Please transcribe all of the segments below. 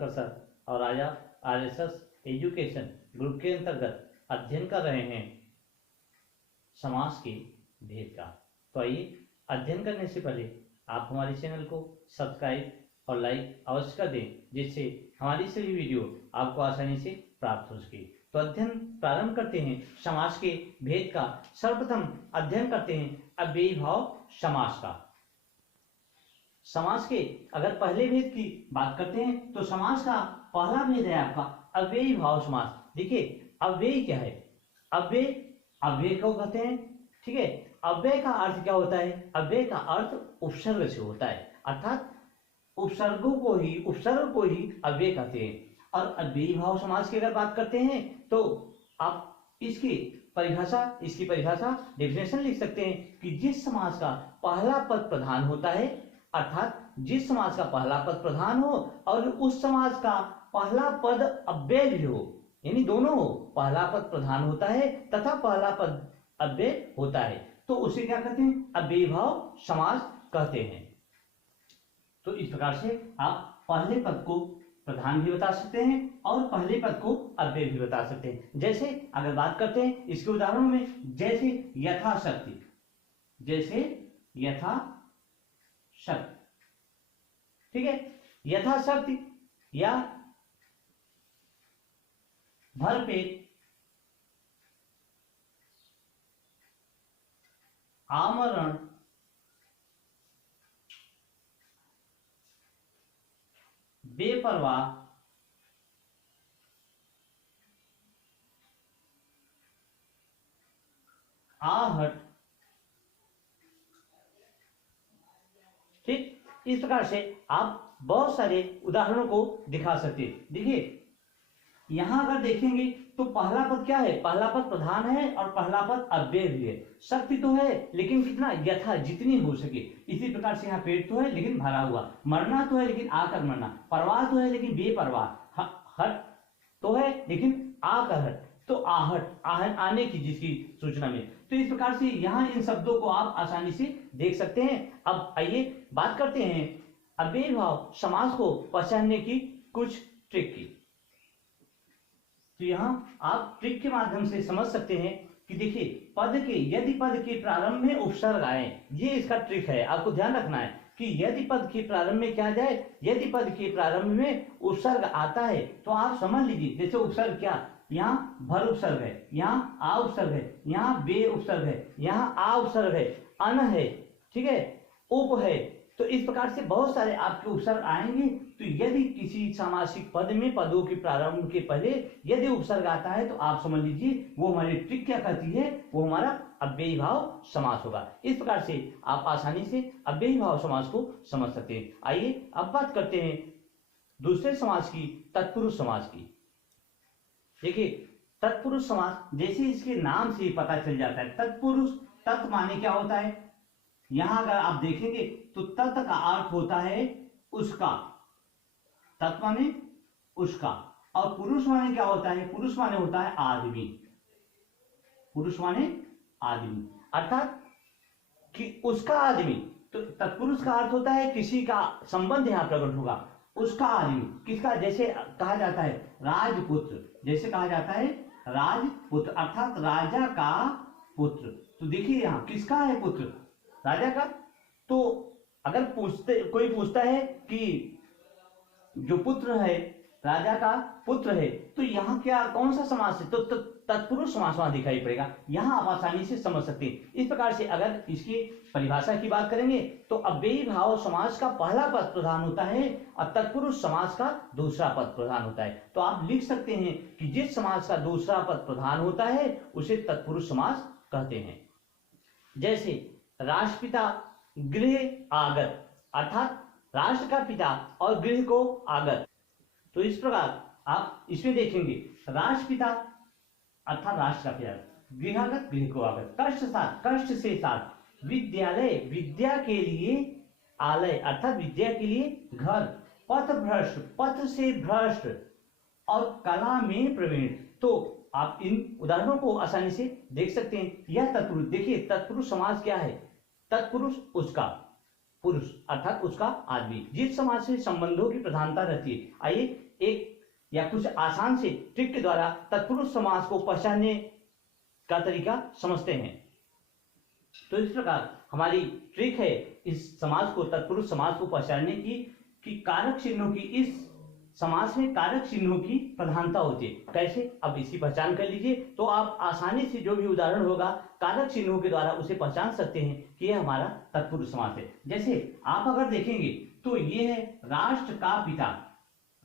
Ravishankar sir और आज आप आरएसएस एजुकेशन ग्रुप के अंतर्गत अध्ययन कर रहे हैं समास के भेद का। तो आइए अध्ययन करने से पहले आप हमारे चैनल को सब्सक्राइब और लाइक अवश्य कर दें, जिससे हमारी सभी वीडियो आपको आसानी से प्राप्त हो सके। तो अध्ययन प्रारंभ करते हैं समास के भेद का। सर्वप्रथम अध्ययन करते हैं अव्ययी भाव समास का। समास के अगर पहले भेद की बात करते हैं तो समास का पहला भेद है आपका अव्ययी भाव समास। देखिए अव्ययी क्या है? अव्यय अव्यय को कहते हैं, ठीक है। अव्यय का अर्थ क्या होता है? अव्यय का अर्थ उपसर्ग से होता है, अर्थात उपसर्ग को ही अव्यय कहते हैं। और अव्ययी भाव समास की अगर बात करते हैं तो आप इसकी परिभाषा डेफिनेशन लिख सकते हैं कि जिस समास का पहला पद प्रधान होता है, अर्थात जिस समास का पहला पद प्रधान हो और उस समास का पहला पद अव्यय भी हो, यानी दोनों हो, पहला पद प्रधान होता है तथा पहला पद अव्यय होता है, तो उसे क्या कहते हैं? अव्ययी भाव समास कहते हैं। तो इस प्रकार से आप पहले पद को प्रधान भी बता सकते हैं और पहले पद को अव्यय भी बता सकते हैं। जैसे अगर बात करते हैं इसके उदाहरणों में, जैसे यथाशक्ति, ठीक है, यथाशक्ति या भरपेट, आमरण, बेपरवाह, आहट, ठीक। इस प्रकार से आप बहुत सारे उदाहरणों को दिखा सकते हैं। देखिए यहां अगर देखेंगे तो पहला पद क्या है? पहला पद प्रधान है और पहला पद अव्यय भी है। शक्ति तो है लेकिन कितना? यथा, जितनी हो सके। इसी प्रकार से यहाँ पेट तो है लेकिन भरा हुआ, मरना तो है लेकिन आकर मरना, परवाह तो है लेकिन बेपरवाह, हट तो है लेकिन आकर हट, तो आहट आने की जिसकी सूचना में। तो इस प्रकार से यहाँ इन शब्दों को आप आसानी से देख सकते हैं। अब आइए बात करते हैं अव्ययी भाव समास को पहचानने की कुछ ट्रिक की। तो यहां आप ट्रिक के माध्यम से समझ सकते हैं कि देखिए यदि पद के प्रारंभ में उपसर्ग आए, ये इसका ट्रिक है, आपको ध्यान रखना है कि यदि पद के प्रारंभ में क्या जाए, यदि पद के प्रारंभ में उपसर्ग आता है तो आप समझ लीजिए, जैसे उपसर्ग क्या, यहाँ भर उपसर्ग है, यहाँ आ उपसर्ग है, यहाँ बे उपसर्ग है, यहाँ आ उपसर्ग है, अन है, ठीक है, उप है। तो इस प्रकार से बहुत सारे आपके उपसर्ग आएंगे। तो यदि किसी सामासिक पद में पदों के प्रारंभ के पहले यदि उपसर्ग आता है तो आप समझ लीजिए वो हमारी ट्रिक क्या कहती है, वो हमारा अव्ययी भाव समास होगा। इस प्रकार से आप आसानी से अव्ययी भाव समास को समझ सकते हैं। आइए अब बात करते हैं दूसरे समास की, तत्पुरुष समास की। देखिए तत्पुरुष समास जैसे इसके नाम से पता चल जाता है, तत्पुरुष, तत् माने क्या होता है? यहां अगर आप देखेंगे तो तत् का अर्थ होता है उसका, तत् माने उसका, और पुरुष माने क्या होता है? पुरुष माने होता है आदमी, पुरुष माने आदमी, अर्थात कि उसका आदमी। तो तत्पुरुष का अर्थ होता है किसी का संबंध यहां प्रकट होगा, उसका आदमी, किसका? जैसे कहा जाता है राजपुत्र, जैसे कहा जाता है राजपुत्र, अर्थात राजा का पुत्र। तो देखिए यहां किसका है पुत्र? राजा का। तो अगर कोई पूछता है कि जो पुत्र है राजा का पुत्र है, तो यहाँ क्या कौन सा समास है? तो तत्पुरुष समास वहां दिखाई पड़ेगा। यहाँ आप आसानी से समझ सकते हैं। इस प्रकार से अगर इसकी परिभाषा की बात करेंगे तो अव्ययी भाव समास का पहला पद प्रधान होता है और तत्पुरुष समास का दूसरा पद प्रधान होता है। तो आप लिख सकते हैं कि जिस समास का दूसरा पद प्रधान होता है उसे तत्पुरुष समास कहते हैं। जैसे राष्ट्रपिता गृह आगत, अर्थात राष्ट्र का पिता और गृह को आगत। तो इस प्रकार आप इसमें देखेंगे राष्ट्रपिता अर्थात राष्ट्र का पिता, गृहागत गृह को आगत, कष्ट से साथ, विद्यालय विद्या के लिए, आलय अर्थात विद्या के लिए घर, पथ भ्रष्ट पथ से भ्रष्ट, और कला में प्रवीण। तो आप इन उदाहरणों को आसानी से देख सकते हैं। यह तत्पुरुष, देखिए तत्पुरुष समास क्या है? तत्पुरुष उसका, पुरुष अर्थात उसका आदमी, जिस समाज से संबंधों की प्रधानता रहती है। आइए एक या कुछ आसान से ट्रिक के द्वारा तत्पुरुष समास को पहचानने का तरीका समझते हैं। तो इस प्रकार हमारी ट्रिक है इस समास को, तत्पुरुष समास को पहचानने की, कि कारक चिन्हों की, इस समास में कारक चिन्हों की प्रधानता होती है। कैसे, अब इसकी पहचान कर लीजिए तो आप आसानी से जो भी उदाहरण होगा कारक चिन्हों के द्वारा उसे पहचान सकते हैं कि यह हमारा तत्पुरुष समास है। जैसे आप अगर देखेंगे तो ये है राष्ट्र का पिता।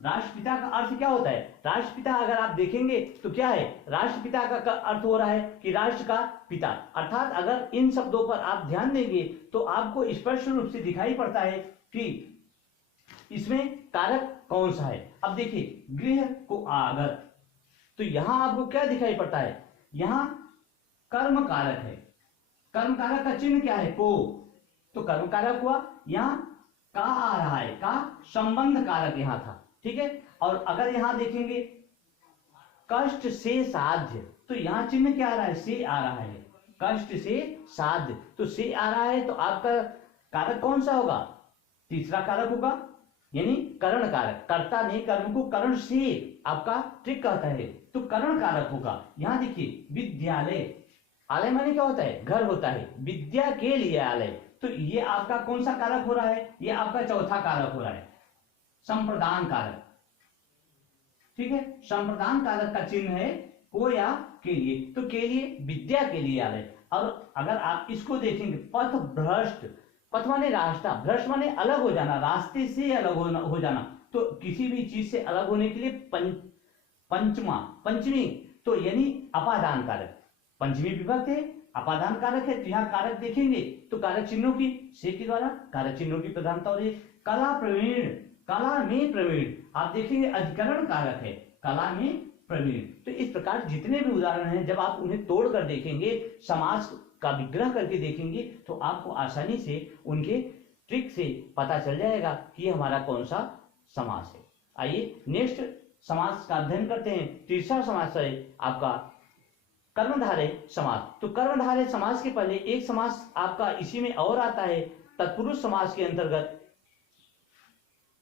राष्ट्रपिता का अर्थ क्या होता है? राष्ट्रपिता अगर आप देखेंगे तो क्या है, राष्ट्रपिता का अर्थ हो रहा है कि राष्ट्र का पिता। अर्थात अगर इन शब्दों पर आप ध्यान देंगे तो आपको स्पष्ट रूप से दिखाई पड़ता है कि इसमें कारक कौन सा है। अब देखिए, गृह को आगत, तो यहां आपको क्या दिखाई पड़ता है, यहां कर्म कारक है। कर्म कारक का चिन्ह क्या है? को, तो कर्म कारक हुआ। यहां का आ रहा है, का संबंध कारक यहां था, ठीक है। और अगर यहां देखेंगे कष्ट से साध्य, तो यहां चिन्ह क्या आ रहा है? से आ रहा है। कष्ट से साध्य, तो से आ रहा है, तो आपका कारक कौन सा होगा? तीसरा कारक होगा, यानी करण कारक। कर्ता ने कर्म को करण से आपका ट्रिक कहता है, तो करण कारक होगा। यहां देखिए विद्यालय, आलय माने क्या होता है? घर होता है। विद्या के लिए आलय, तो ये आपका कौन सा कारक हो रहा है? ये आपका चौथा कारक हो रहा है, संप्रदान कारक, ठीक है। संप्रदान कारक का चिन्ह है को या के लिए, तो के लिए विद्या के लिए आलय। और अगर आप इसको देखेंगे पथ भ्रष्ट, पथ माने रास्ता, भ्रष्ट माने अलग हो जाना, रास्ते से अलग हो जाना। तो किसी भी चीज से अलग होने के लिए पंचमा, पंचमी, तो यानी अपादान कारक। पंचमी विभक्त है, अपादान कारक है, तो यहाँ कारक देखेंगे तो कारक चिन्हों की से के द्वारा कारक चिन्हों की प्रधानता हो रही है। कला प्रवीण, कला में प्रवीण, आप देखेंगे अधिकरण कारक है, कला में प्रवीण। तो इस प्रकार जितने भी उदाहरण हैं, जब आप उन्हें तोड़ कर देखेंगे, समास का विग्रह करके देखेंगे, तो आपको आसानी से उनके ट्रिक से पता चल जाएगा कि हमारा कौन सा समास है। आइए नेक्स्ट समास का अध्ययन करते हैं। तीसरा समास है आपका कर्मधारय समास। तो कर्मधारय समास के पहले एक समास आपका इसी में और आता है, तत्पुरुष समास के अंतर्गत।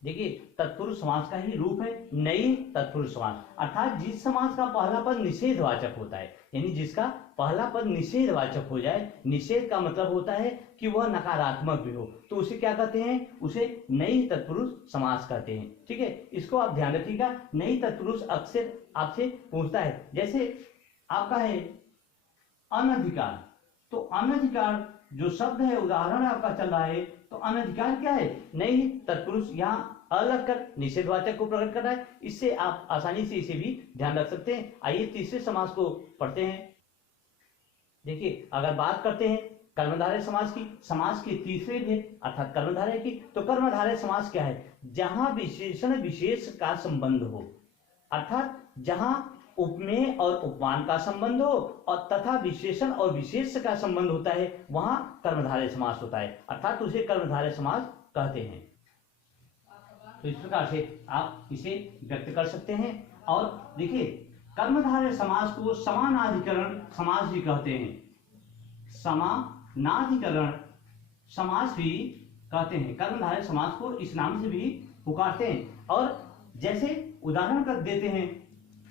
देखिए, तत्पुरुष समास का ही रूप है नई तत्पुरुष समास, अर्थात जिस समास का पहला पद निषेधवाचक होता है, यानी जिसका पहला पद निषेधवाचक हो जाए। निषेध का मतलब होता है कि वह नकारात्मक भी हो, तो उसे क्या कहते हैं? उसे नई तत्पुरुष समास कहते हैं, ठीक है। इसको आप ध्यान रखिएगा। नई तत्पुरुष अक्सर आपसे पूछता है, जैसे आपका है अनधिकार, तो अनधिकार जो शब्द है, उदाहरण आपका चल रहा है, तो अनधिकार क्या है? नई तत्पुरुष, यहाँ अलग कर निषेधवाचक को प्रकट कर रहा है। इससे आप आसानी से इसे भी ध्यान रख सकते हैं। आइए तीसरे समास को पढ़ते हैं। देखिए, अगर बात करते हैं कर्मधारय समास की, समास के तीसरे भेद अर्थात कर्मधारय की, तो कर्मधारय समास क्या है? जहां विशेषण विशेष का संबंध हो, अर्थात जहां उपमेय और उपमान का संबंध हो और तथा विशेषण और विशेष का संबंध होता है, वहां कर्मधारय समास होता है, अर्थात उसे कर्मधारय समास कहते हैं। तो इस प्रकार से आप इसे व्यक्त कर सकते हैं। और देखिए, कर्मधारय समास को समानाधिकरण समास भी कहते हैं, समानाधिकरण समास भी कहते हैं। कर्मधारय समास को इस नाम से भी पुकारते हैं। और जैसे उदाहरण कर देते हैं,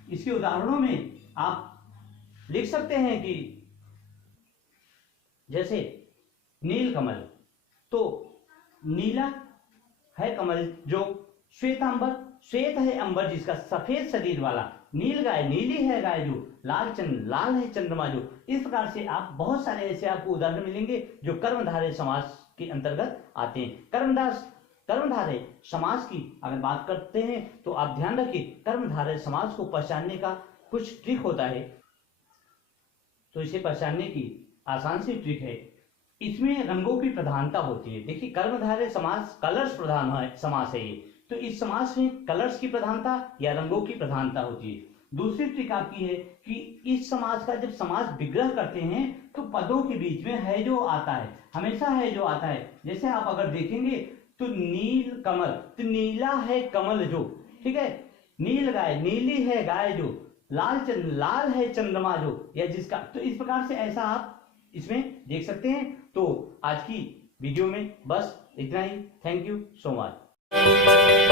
इसके उदाहरणों में आप लिख सकते हैं कि जैसे नील कमल, तो नीला है कमल जो श्वेतांबर, श्वेत है अंबर जिसका सफेद शरीर वाला, नील गाय, नीली है गाय जो, लाल चंद्र, लाल है चंद्रमा जो। इस प्रकार से आप बहुत सारे ऐसे आपको उदाहरण मिलेंगे जो कर्मधारय समास के अंतर्गत आते हैं। कर्मधारय समास की अगर बात करते हैं तो आप ध्यान रखिए, कर्मधारय समास को पहचानने का कुछ ट्रिक होता है। तो इसे पहचानने की आसान सी ट्रिक है, इसमें रंगों की प्रधानता होती है। देखिए, कर्मधारय समास कलर्स प्रधान है, समास है ये, तो इस समास में कलर्स की प्रधानता या रंगों की प्रधानता होती है। दूसरी ट्रिक आपकी है कि इस समास का जब समास विग्रह करते हैं तो पदों के बीच में है जो आता है, हमेशा है जो आता है। जैसे आप अगर देखेंगे तो नील कमल, तो नीला है कमल जो, ठीक है। नील गाय, नीली है गाय जो, लाल चंद्र, लाल है चंद्रमा जो, या जिसका, तो इस प्रकार से ऐसा आप इसमें देख सकते हैं। तो आज की वीडियो में बस इतना ही। Thank you so much.